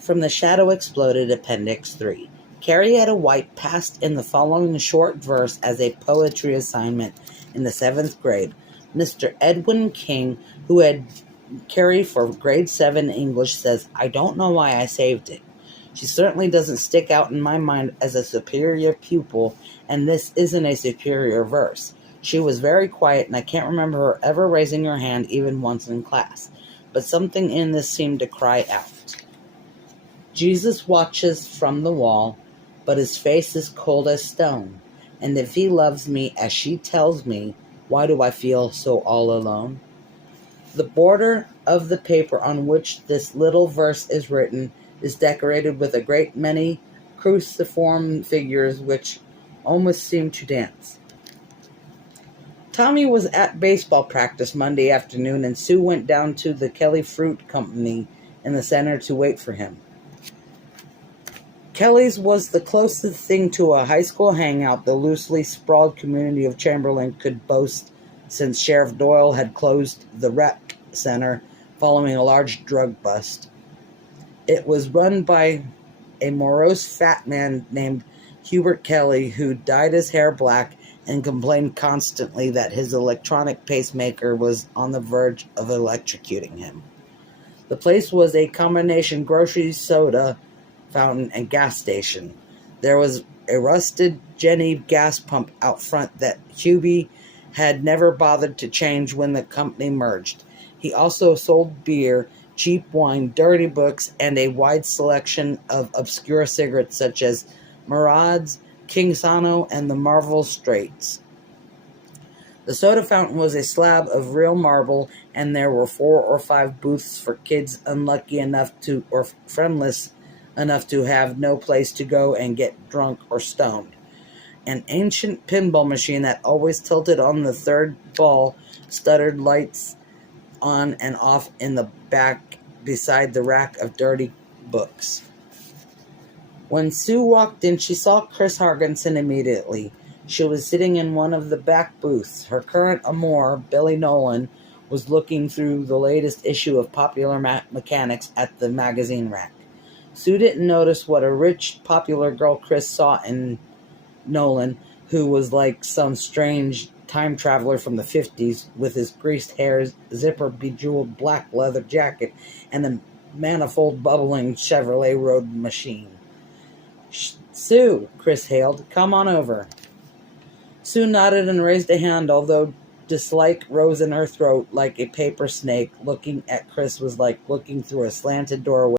From the Shadow Exploded, Appendix 3. Carrietta White passed in the following short verse as a poetry assignment in the 7th grade. Mr. Edwin King, who had Carrie for grade 7 English, says, "I don't know why I saved it. She certainly doesn't stick out in my mind as a superior pupil, and this isn't a superior verse. She was very quiet, and I can't remember her ever raising her hand even once in class. But something in this seemed to cry out. Jesus watches from the wall, but his face is cold as stone. And if he loves me as she tells me, why do I feel so all alone?" The border of the paper on which this little verse is written is decorated with a great many cruciform figures which almost seem to dance. Tommy was at baseball practice Monday afternoon, and Sue went down to the Kelly Fruit Company in the center to wait for him. Kelly's was the closest thing to a high school hangout the loosely sprawled community of Chamberlain could boast since Sheriff Doyle had closed the rec center following a large drug bust. It was run by a morose fat man named Hubert Kelly, who dyed his hair black and complained constantly that his electronic pacemaker was on the verge of electrocuting him. The place was a combination grocery, soda fountain, and gas station. There was a rusted Jenny gas pump out front that Hubie had never bothered to change when the company merged. He also sold beer, cheap wine, dirty books, and a wide selection of obscure cigarettes such as Murads, King Sano, and the Marvel Straits. The soda fountain was a slab of real marble, and there were 4 or 5 booths for kids unlucky enough to, or friendless enough to have no place to go and get drunk or stoned. An ancient pinball machine that always tilted on the third ball stuttered lights on and off in the back beside the rack of dirty books. When Sue walked in, she saw Chris Hargensen immediately. She was sitting in one of the back booths. Her current amour, Billy Nolan, was looking through the latest issue of Popular Mechanics at the magazine rack. Sue didn't notice what a rich, popular girl Chris saw in Nolan, who was like some strange time traveler from the 50s with his greased hair, zipper-bejeweled black leather jacket, and a manifold bubbling Chevrolet road machine. "Sue," Chris hailed, "come on over." Sue nodded and raised a hand, although dislike rose in her throat like a paper snake. Looking at Chris was like looking through a slanted doorway